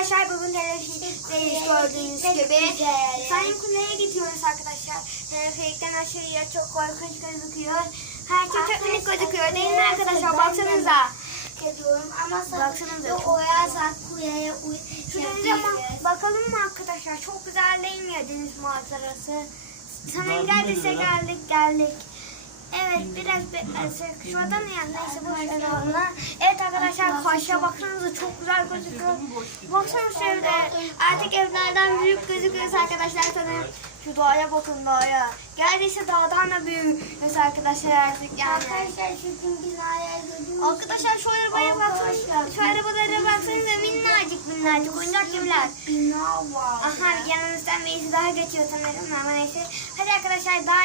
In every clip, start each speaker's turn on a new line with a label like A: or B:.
A: arkadaşlar bugün teleferikteyiz gördüğünüz gibi. Sayın Kule'ye gidiyoruz arkadaşlar. Teleferikten aşağıya çok korkunç gözüküyor. Her şey çok minik gözüküyor değil mi arkadaşlar? Baksanıza.
B: Ediyorum ama
A: Baksanıza, çok
B: o yazan kuyaya uy
A: Şu denize bakalım mı arkadaşlar? Çok güzel değil mi ya deniz manzarası? Sana gidersek geldik geldik. Evet biraz beklersek. Şuradan yani neyse boş onu. Evet arkadaşlar karşıya baksanıza çok güzel gözüküyor. Baksana şu evde. Artık evlerden büyük gözüküyoruz arkadaşlar sanırım. Şu doğaya bakın doğaya. Geldiyse dağdan da büyüyoruz arkadaşlar artık yani.
B: Arkadaşlar şu binaya gördüğünüz
A: Arkadaşlar şu arabaya bakın. Şu arabalara baksanıza minnacık minnacık oyuncak gibiler.
B: bina var.
A: Aha yanımızdan birisi daha geçiyor sanırım ama neyse. Hadi arkadaşlar dağa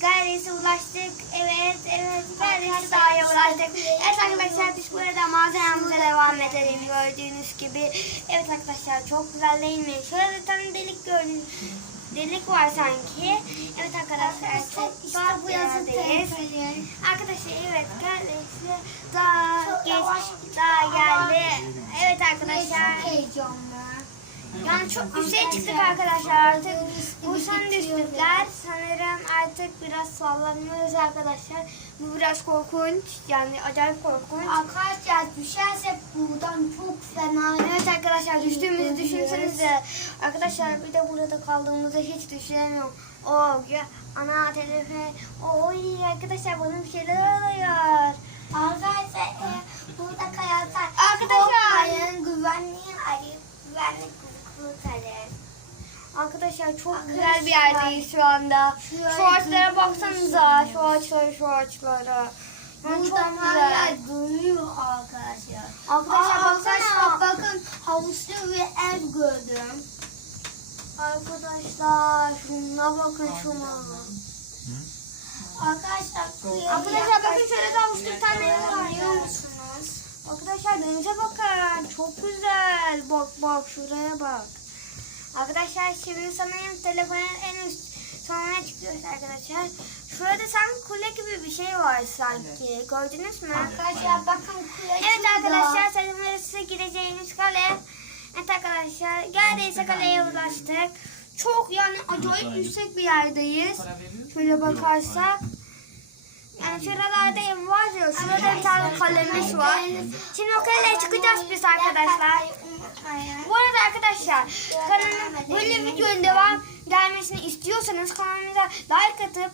A: Gayret'e ulaştık. Evet, evet. Gayret'e dağa ulaştık. Evet arkadaşlar biz burada manzaramıza devam edelim gördüğünüz gibi. Evet arkadaşlar çok güzel değil mi? Şurada bir tane delik gördüm. Delik var sanki. Evet arkadaşlar çok
B: işte bu yazı.
A: Arkadaşlar evet Gayret'e daha
B: Çok
A: geç daha geldi. Evet
B: Çok
A: arkadaşlar.
B: heyecanlı.
A: Yani çok yükseğe çıktık arkadaşlar artık. Bu son düştükler sanırım artık biraz sallanıyoruz arkadaşlar. Bu biraz korkunç yani acayip korkunç.
B: Arkadaşlar düşersek buradan çok fena.
A: Evet arkadaşlar düştüğümüzü düşünsenize. Arkadaşlar bir de burada kaldığımızı hiç düşünemiyorum. Oh ya ana telefon. Oy arkadaşlar bana bir şeyler oluyor.
B: Arkadaşlar e, burada kayarsak
A: Arkadaşlar.
B: güvenliği arayıp güvenlik
A: Arkadaşlar çok
B: Arkadaşlar.
A: güzel bir yerdeyiz şu anda.
B: Şuraya
A: Şu ağaçlara baksanıza. Şu ağaçlara şu ağaçlara. Yani çok güzel.
B: arkadaşlar.
A: Arkadaşlar
B: Aa,
A: baksana.
B: arkadaşlar bakın havuzlu bir ev gördüm.
A: Arkadaşlar şuna bakın şuna.
B: Arkadaşlar
A: Arkadaşlar bakın şöyle de havuzlu bir tane ev var
B: Görüyor
A: ya. Arkadaşlar denize bakın. Çok güzel. Bak bak şuraya bak. Arkadaşlar şimdi sanırım telefonun en üst sonuna çıkıyoruz arkadaşlar. Şurada sanki kule gibi bir şey var sanki. Gördünüz mü?
B: Arkadaşlar bakın kuya
A: Evet
B: şurada.
A: arkadaşlar senin size gireceğiniz kale. Evet arkadaşlar geldiyse kaleye ulaştık. Çok yani acayip yüksek bir yerdeyiz. Şöyle bakarsak. Ev var ya şurada bir tane kalemiz var. Şimdi o kaleye çıkacağız biz arkadaşlar. Bu arada arkadaşlar kanalım böyle videonun devam gelmesini istiyorsanız kanalımıza like atıp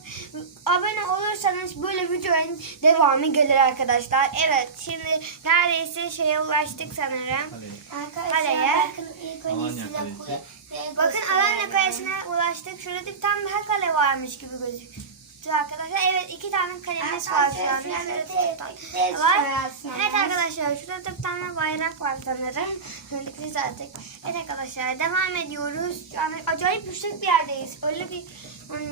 A: abone olursanız böyle videonun devamı gelir arkadaşlar. Evet şimdi neredeyse şeye ulaştık sanırım.
B: Arkadaşlar
A: Kaleye.
B: bakın
A: Bakın Alanya Kalesi'ne ulaştık. Şurada bir tane daha kale varmış gibi gözüküyor arkadaşlar. Evet iki tane kalemiz var şu tane var. Evet arkadaşlar şurada bir tane bayrak var sanırım. Söyledikleri zaten. Evet arkadaşlar devam ediyoruz. Yani acayip yüksek bir yerdeyiz. Öyle bir hani,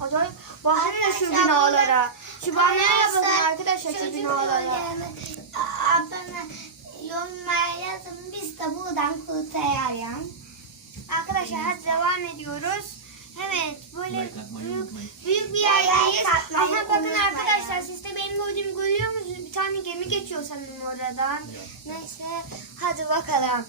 A: acayip bakın da şu binalara. Şu binalara bakın
B: Arkadaşlar,
A: şu binalara.
B: abone yorumlara yazın. Biz de buradan kurtaralım.
A: Arkadaşlar hadi devam ediyoruz. Evet böyle
C: Like atmayı
A: büyük,
C: unutmayın.
A: büyük bir
B: Like
A: yerdeyiz.
B: atmayı
A: Aha bakın
B: unutmayın.
A: arkadaşlar siz de benim gördüğümü görüyor musunuz? Bir tane gemi geçiyor sanırım oradan. Neyse hadi bakalım.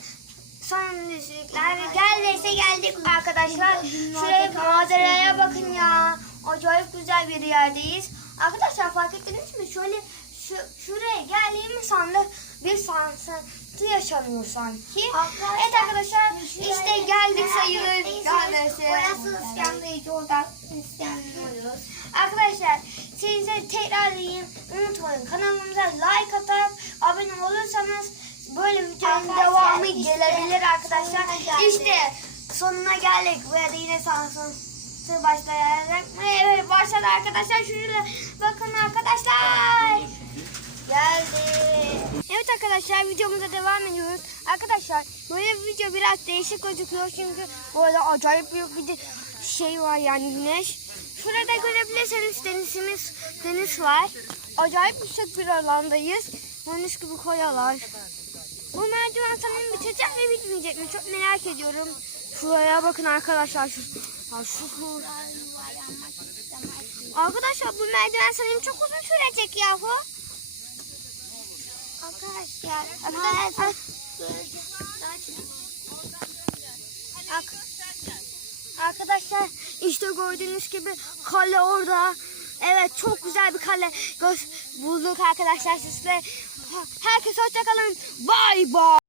A: Son düşükler. Geldiyse geldik arkadaşlar. Şuraya manzaraya bakın ya. Acayip güzel bir yerdeyiz. Arkadaşlar fark ettiniz mi? Şöyle şu, şuraya geldiğimiz sandık bir sarsıntı yaşanıyor sanki. Evet arkadaşlar işte geldik sayılır. Neredeyse.
B: Orası iskandıydı. Oradan iskanlıyoruz.
A: Arkadaşlar size tekrarlayayım unutmayın kanalımıza like atıp abone olursanız böyle videonun
B: Arkadaşlar,
A: devamı
B: işte
A: gelebilir arkadaşlar.
B: sonuna.
A: İşte sonuna geldik. Buraya da yine sansıntı başlayacak. Evet başladı arkadaşlar. Şurada bakın arkadaşlar. Arkadaşlar videomuza devam ediyoruz. Arkadaşlar böyle bir video biraz değişik gözüküyor çünkü burada acayip büyük bir şey var yani güneş. Şurada görebilirseniz denizimiz deniz var. Acayip yüksek bir alandayız. Deniz gibi koyalar. Bu merdiven sanırım bitecek mi bitmeyecek mi çok merak ediyorum. Şuraya bakın arkadaşlar. Şu, şu, Arkadaşlar bu merdiven sanırım çok uzun sürecek yahu.
B: Arkadaşlar
A: arkadaşlar
B: Arkadaşlar
A: işte gördüğünüz gibi kale orada. Evet çok güzel bir kale göz bulduk arkadaşlar sizle. Herkes hoşça kalın. Bay bay.